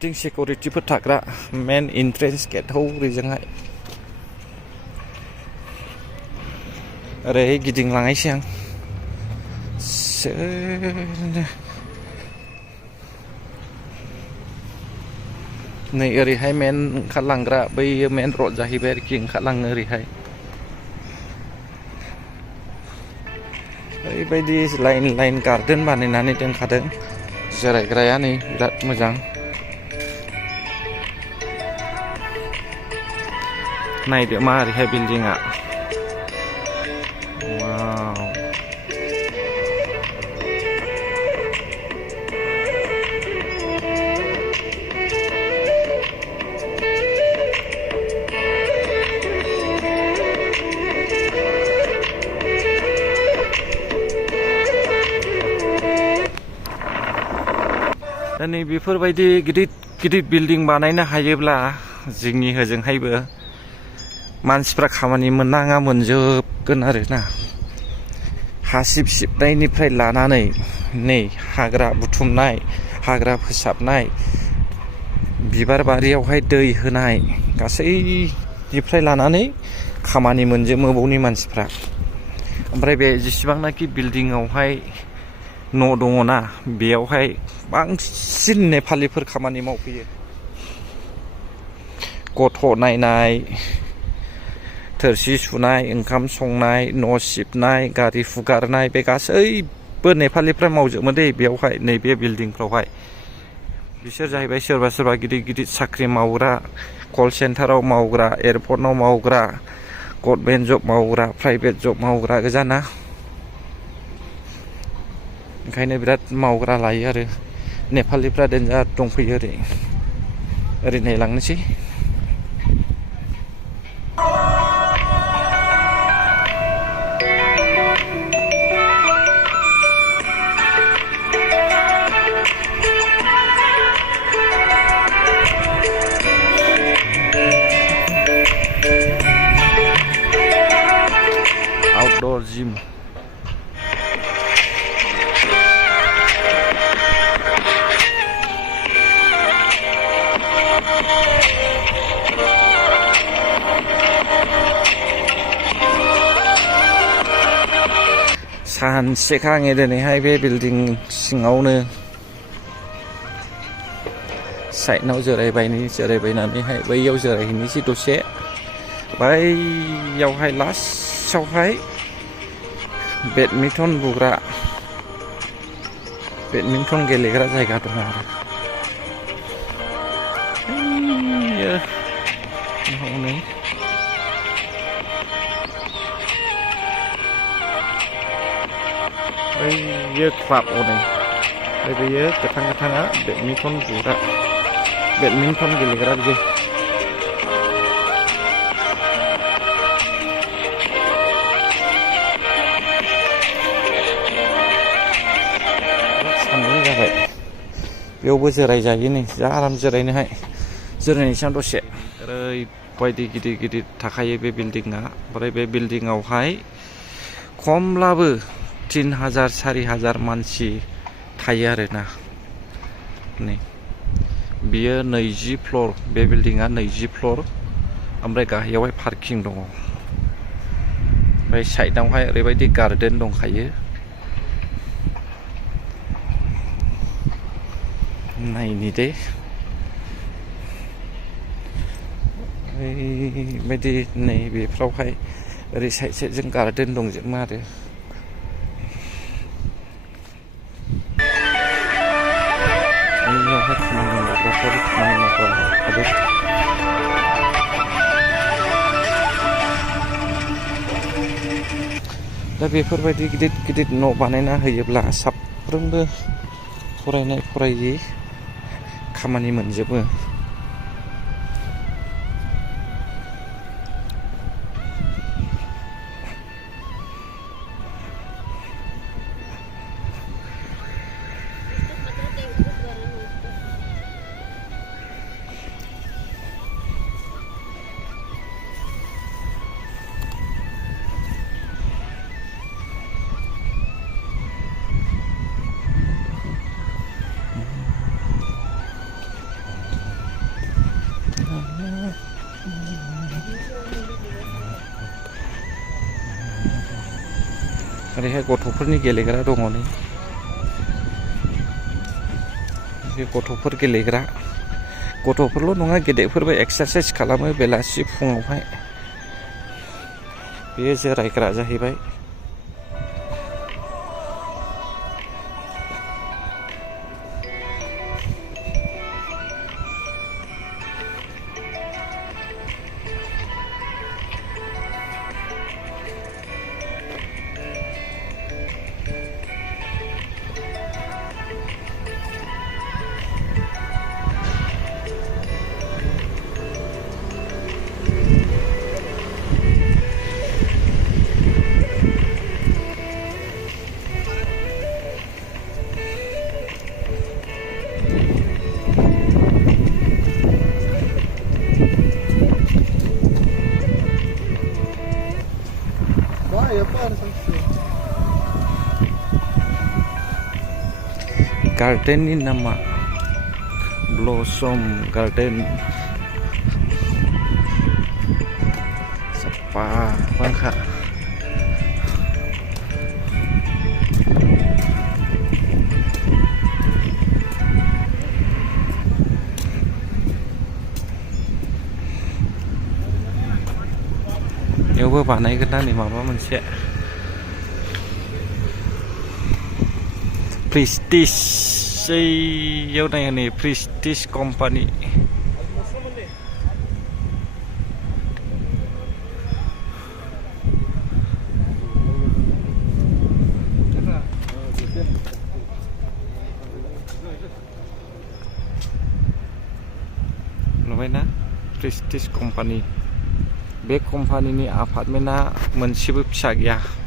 जों सिकिउरिटिफोर थाग्रा मेन एन्ट्रेन्स गेटखौ ओरैजोंहाय ओरै गिदिंलांनायसै आं नै ओरैहाय मेन ओंखारलांग्रा बैयो मेन रड जाहैबाय आरोखि ओंखारलाङो ओरैहाय ओरैबायदि लाइन लाइन गार्डेन बानायनानै दोनखादों जिरायग्राया नै बिराद मोजां नायदो मा ओरैहाय बिल्डिंआ वाव दा नै बेफोरबायदि गिदिर गिदिर बिल्डिं बानायनो हायोब्ला जोंनि होजोंहायबो मानसिफ्रा खामानि मोननाङा मोनजोबगोन आरोना हासिब सिबनायनिफ्राय लानानै नै हाग्रा बुथुमनाय हाग्रा फोसाबनाय बिबार बारियावहाय दै होनाय गासैनिफ्राय लानानै खामानि मोनजोबोबावनि मानसिफ्रा ओमफ्राय बे जेसेबांनाखि बिल्डिंआवहाय न' दङना बेयावहाय बांसिन नेपालिफोर खामानि मावफैयो गथ' नायनाय थोरसि सुनाय ओंखाम संनाय न' सिबनाय गारि फुगारनाय बे गासैबो नेपालिफ्रा मावजोबो दे बेयावहाय नैबे बिल्डिंफ्रावहाय बिसोर जाहैबाय सोरबा सोरबा गिदिर गिदिर साख्रि मावग्रा कल सेन्टाराव मावग्रा एयारपर्टआव मावग्रा गभर्नमेन्ट जब मावग्रा प्राइभेट जब मावग्रा गोजाना ओंखायनो बिराद मावग्रा लायो आरो नेपालिफ्रा देन्जार दंफैयो ओरै नायलांनोसै आउटडोर जिम सानसेखा आङो दिनैहाय बे बिल्डिं सिङावनो साइडनाव जिरायबायनानैहाय बैयाव जिरायहैनोसै दसे बैयावहाय लास्टआवहाय बेडमिन्टन गेलेग्रा जायगा दङ आरो हनै बैयो क्लाब हनै बैयो गोथाङा बेडमिन्टन गेलेग्रा बिदि सान्दुं जाबाय बेयावबो जिरायजायो नै जा आराम जिरायनायसां दसे ओरैबायदि गिदिर गिदिर थाखायो बे बिल्डिंआ ओमफ्राय बे बिल्डिंआवहाय खमब्लाबो 3000-4000 मानसि थायो आरोना नै बियो 20 फ्ल'र बे बिल्डिंआ 20 फ्ल'र ओमफ्राय गाहायावहाय पार्किं दङ ओमफ्राय साइडआवहाय ओरैबायदि गार्डेन दंखायो नायनि दे ओरैबायदि नै बेफ्रावहाय ओरै साइडजों गार्डेन दंजोबो आरो दा बेफोरबायदि गिदिर गिदिर न' बानायना होयोब्ला साफ्रोमबो फरायि खामानि मोनजोबो ओरैहाय गथ'फोरनि गेलेग्रा दङ नै बे गथ'फोर गेलेग्रा गथ'फोरल' नङा गेदेरफोरबो एक्सारसाइस खालामो बेलासि फुङावहाय बेयो जिरायग्रा जाहैबाय गार्डेननि नामा ब्लसम गार्डेन साफा बांखा बेयावबो बानायगोन ना नै माबा मोनसे प्रेस्टिज ओइयाव नायो नै प्रेस्टिज कम्पानि नुबायना प्रेस्टिज कम्पानि बे कम्पानिनि एपार्टमेन्टआ मोनसेबो फिसा गैया